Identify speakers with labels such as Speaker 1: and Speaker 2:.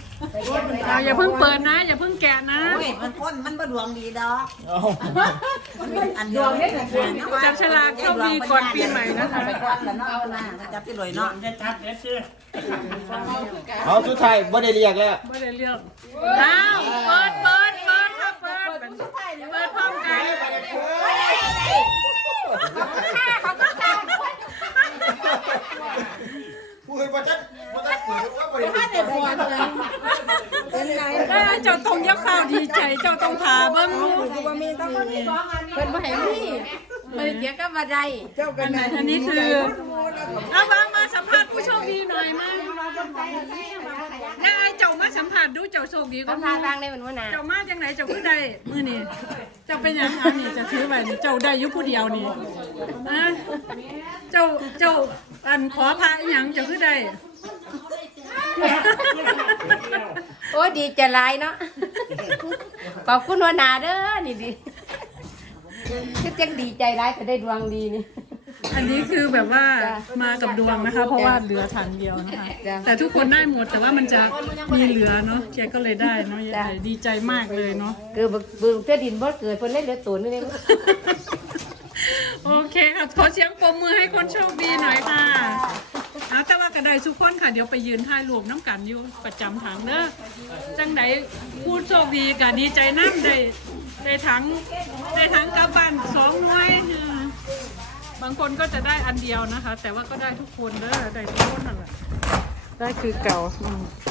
Speaker 1: อย่าเพิ่งเปิดนะอย่าเพิ่งแกะนะ
Speaker 2: โอ้ยมันพ้นมันบ่ดวงดีดอก
Speaker 3: เอา
Speaker 2: อันเดียวเนี่ย
Speaker 1: จับฉลากโชคดีก่อนปีใหม่นะคะ
Speaker 2: ไปก่อนแล้วเนาะเอาหน้าจับที่รวยเนาะ
Speaker 3: เอาสุดท้ายบ่ได้เรียกแล้ว
Speaker 1: ไม่ได้เรื่องอ้าวเปิดครับเปิดพร้อมกัน
Speaker 3: พูดว่าจะเปิดว่าบ่ได้เปิด
Speaker 1: เจ้าต้องยักษ์ข้าวดีใจเจ้าต้องถาเบิ้ง
Speaker 4: เป็นบ่ให้พี่มันเดี๋ยวก็มาได้
Speaker 1: อันนี้คือเอามาสัมภาษณ์ผู้โชคดีหน่อยมาเจ้ามาสัมภาษณ์ดูเจ้าโชคดีก็
Speaker 4: ทางทางได้มันว่านา
Speaker 1: เจ้ามาจังไหนเจ้าคือได้มื้อนี้เจ้าเป็นยังไงนี่จะถือไว้นี่เจ้าได้อยู่ผู้เดียวนี่นะเจ้าอันขอพระอีหยังเจ้าคือได้
Speaker 4: โอ้ดีใจหลายเนาะขอบคุณหัวหน้าเด้อนี่ดีคือจังดีใจร้ายก็ได้ดวงดีนี่
Speaker 1: อันนี้คือแบบว่ามากับดวงนะคะ เพราะว่าเหลือถังเดียวนะคะแต่ทุกคนได้หมดแต่ว่ามันจะมีเหลือเนาะแกก็เลยได้เนาะยายดีใจมากเลยเนาะ
Speaker 4: คือเบิ่งเพื่อดินบ่เกิดเพิ่นเล่นเหลือตัวนึงนี่
Speaker 1: โอเคค่ะขอเสียงปรบมือให้คนโชคดีหน่อยค่ะเอาแต่ว่ากระไดทุกคนค่ะเดี๋ยวไปยืนถ่ายรวมน้ำกันอยู่ประจำถังเด้อจังไดผู้โชคดีก็ดีใจน้ำได้ถังกลับบ้าน2 หน่วยบางคนก็จะได้อันเดียวนะคะ แต่ว่าก็ได้ทุกคนเด้อได้ทุกคนนั่นแหละได้คือเก่า